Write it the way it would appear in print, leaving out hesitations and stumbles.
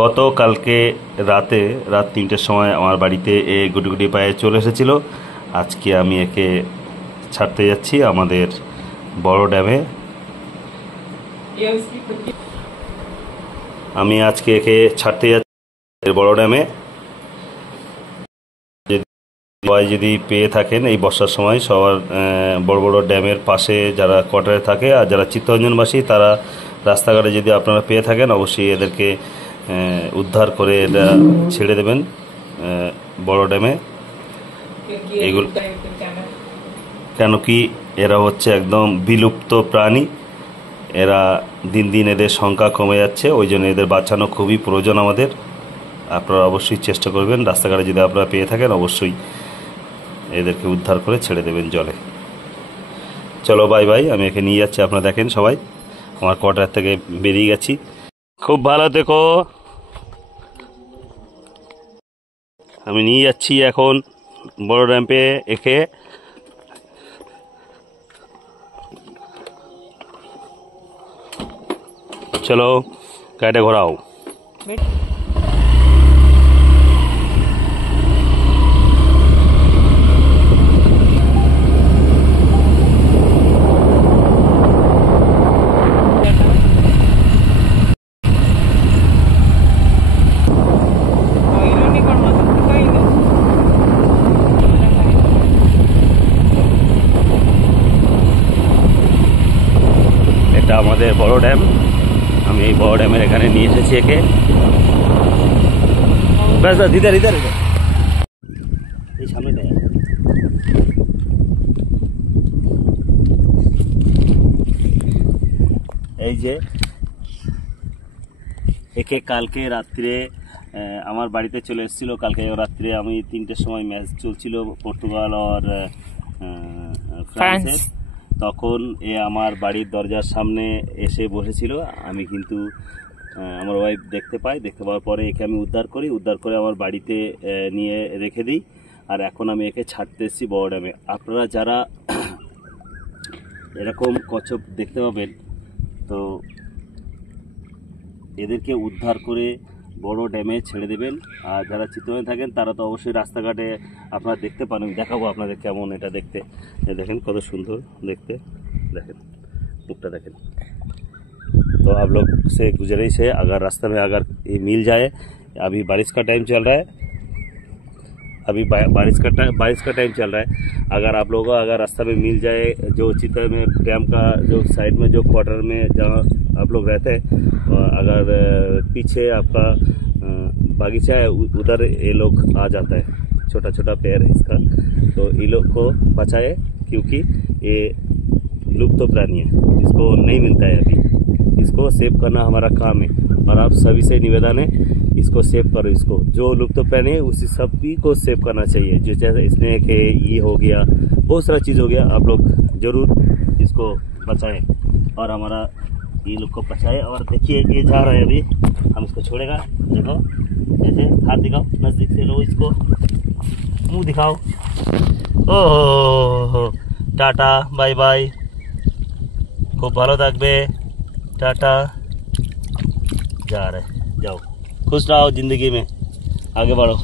গতকালকে রাত 3টের সময় আমার বাড়িতে গুটি গুটি পায়ে চলে এসেছিল। আজকে আমি একে ছাড়তে যাচ্ছি আমাদের বড় ড্যামে। আমি আজকে একে ছাড়তে যাচ্ছি বড় ড্যামে। সবাই যদি পেয়ে থাকেন এই বর্ষার সময় সবার বড় বড় ড্যামের পাশে যারা কোয়ার্টারে থাকে আর যারা চিত্তরঞ্জনবাসী তারা রাস্তাঘাটে যদি আপনারা পেয়ে থাকেন অবশ্যই এদেরকে উদ্ধার করে এটা ছেড়ে দেবেন বড় ড্যামে। এগুলো কেন কি এরা হচ্ছে একদম বিলুপ্ত প্রাণী, এরা দিন দিন এদের সংখ্যা কমে যাচ্ছে, ওই জন্য এদের বাঁচানো খুবই প্রয়োজন আমাদের। আপনারা অবশ্যই চেষ্টা করবেন, রাস্তাঘাটে যদি আপনারা পেয়ে থাকেন অবশ্যই এদেরকে উদ্ধার করে ছেড়ে দেবেন জলে। চলো বাই বাই, আমি একে নিয়ে যাচ্ছি। আপনারা দেখেন সবাই আমার কোয়ার্টার থেকে বেরিয়ে গেছি। খুব ভালো থেকো। আমি নিয়ে যাচ্ছি এখন বড় ড্যাম্পে একে। চলো গাড়িটা ঘোরাও। এটা আমাদের বড় ড্যাম। আমি এই বড় ড্যামের এখানে নিয়ে এসেছি একে। ব্যাস ব্যাস ইধার ইধার এই সামনেটা। এই যে একে কালকে রাত্রে আমার বাড়িতে চলে এসেছিল। কালকে রাত্রে আমি 3টের সময় ম্যাচ চলছিল পর্তুগাল আর ফ্রান্সের, তখন এ আমার বাড়ির দরজার সামনে এসে বসেছিল। আমি কিন্তু আমার ওয়াইফ দেখতে পাওয়ার পরে একে আমি উদ্ধার করে আমার বাড়িতে নিয়ে রেখে দিই। আর এখন আমি একে ছাড়তে এসেছি বড় ড্যামে। আপনারা যারা এরকম কচ্ছপ দেখতে পাবেন তো এদেরকে উদ্ধার করে বড় ড্যামে ছেড়ে দেবেন। আর যারা চিত্তরঞ্জনে থাকেন তারা তো অবশ্যই রাস্তাঘাটে আপনারা দেখতে পারেন। দেখাবো আপনাদের কেমন এটা দেখতে। দেখেন কত সুন্দর देखते, देखें मुखटा देखें। तो आप लोग से गुजारिश है, अगर रास्ते में अगर ये मिल जाए, अभी बारिश का टाइम चल रहा है, अभी बारिश का टाइम चल रहा है, अगर आप लोगों को अगर रास्ता में मिल जाए जो चित्तर में डैम का जो साइड में जो क्वार्टर में जहाँ आप लोग रहते हैं, अगर पीछे आपका बागीचा है उधर ये लोग आ जाता है, छोटा छोटा पेड़ है इसका, तो ये लोग को बचाए क्योंकि ये लुप्त प्राणी है, इसको नहीं मिलता है अभी। इसको सेव करना हमारा काम है और आप सभी से निवेदन है इसको सेव करो। इसको जो लुप्त प्राणी है उसी सभी को सेव करना चाहिए। जो जैसे स्नेक है, ये हो गया, बहुत सारा चीज़ हो गया, आप लोग जरूर इसको बचाएं और हमारा ये लोग को बचाए। और देखिए ये जा रहा है, अभी हम इसको छोड़ेगा। देखो ऐसे हाथ दिखाओ, नजदीक से लो, इसको मुंह दिखाओ। ओह टाटा बाय बाय, खूब ভালো থাকবে, टाटा। जा रहे, जाओ, खुश रहो जिंदगी में, आगे बढ़ो।